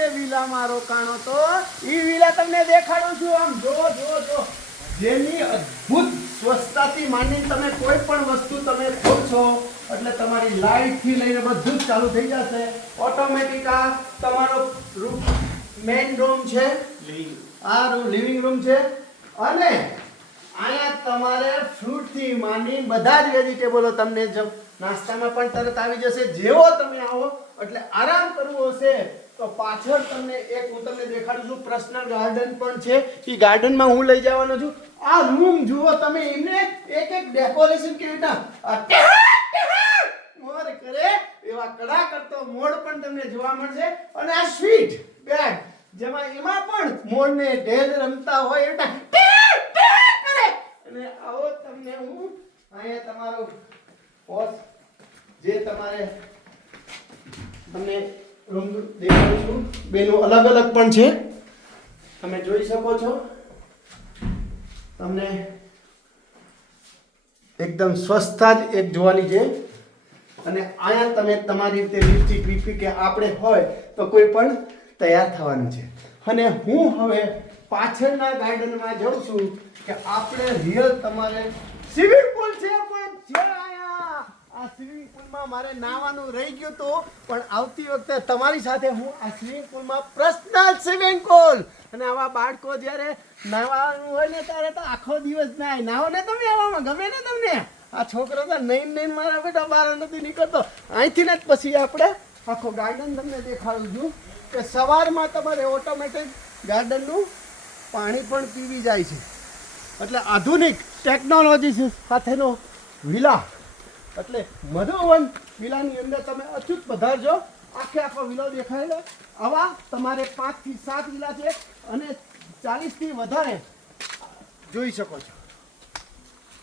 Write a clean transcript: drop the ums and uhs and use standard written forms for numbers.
જે વિલામાં રોકાણો તો ઈ વિલા તમને દેખાડું છું. આમ જો જેની અદ્ભુત સ્વચ્છતાથી માંડીને તમે કોઈ પણ વસ્તુ તમે ખોલશો એટલે તમારી લાઇટ થી લઈને બધું જ ચાલુ થઈ જશે ઓટોમેટિક. આ તમારો મેઇન રૂમ છે, આ લિવિંગ રૂમ છે અને અહીંયા તમારે ફ્રૂટ થી માંડીને બધા જ વેજીટેબલો તમને નાસ્તામાં પણ તરત આવી જશે. જેવો તમે આવો એટલે આરામ કરવો હશે તો પાછળ તમને હું તમને દેખાડું છું પર્સનલ ગાર્ડન પણ છે. એ ગાર્ડનમાં હું લઈ જવાનો છું. આ રૂમ જુઓ તમે, એમને એક ડેકોરેશન કેવી રીતના મોર કરે એવા કડા કરતો મોડ પણ તમને જોવા મળશે. અને આ સ્વીટ બેગ જેમાં એમાં પણ મોરને ઢેલ રમતા હોય એટલે કરે. અને આવો તમને હું અહીંયા તમારો પોસ જે તમારે તમને રૂમ દેખાડું છું. બેનો અલગ અલગ પણ છે, તમે જોઈ શકો છો. તમને એકદમ સ્વચ્છતા જ એક જોવાની છે. અને અહીંયા તમે તમારી રીતે લિપસ્ટિક બીપી કે આપણે હોય તો કોઈ પણ તૈયાર થવાનું છે. અને હું હવે પાછળના ગાર્ડનમાં જઉં છું કે આપણે રિયલ તમારે સ્વિમિંગ પુલ છે પણ છે અહીંયા. આ સ્વિમિંગ પુલમાં મારે નાવાનું રહી ગયું હતું પણ આવતી વખતે તમારી સાથે હું આ સ્વિમિંગ પુલમાં પર્સનલ સ્વિમિંગ પુલ. અને આવા બાળકો જ્યારે નાવાનું હોય ને ત્યારે તો આખો દિવસ નાય. નાહો ને તમે આવામાં ગમે ને તમને? આ છોકરો તો નહીં મારા બેટા બહાર નથી નીકળતો. અહીંથી ને જ પછી આપણે આખો ગાર્ડન તમને દેખાડું છું કે સવારમાં તમારે ઓટોમેટિક ગાર્ડનનું પાણી પણ પીવી જાય છે. એટલે આધુનિક ટેકનોલોજી સાથેનો વિલા એટલે મધુવન વિલાની અંદર તમે અચૂક પધારજો. આખો વિલો દેખાડો. આવા તમારે 5 થી 7 વિલા છે અને 40 થી વધારે જોઈ શકો છો.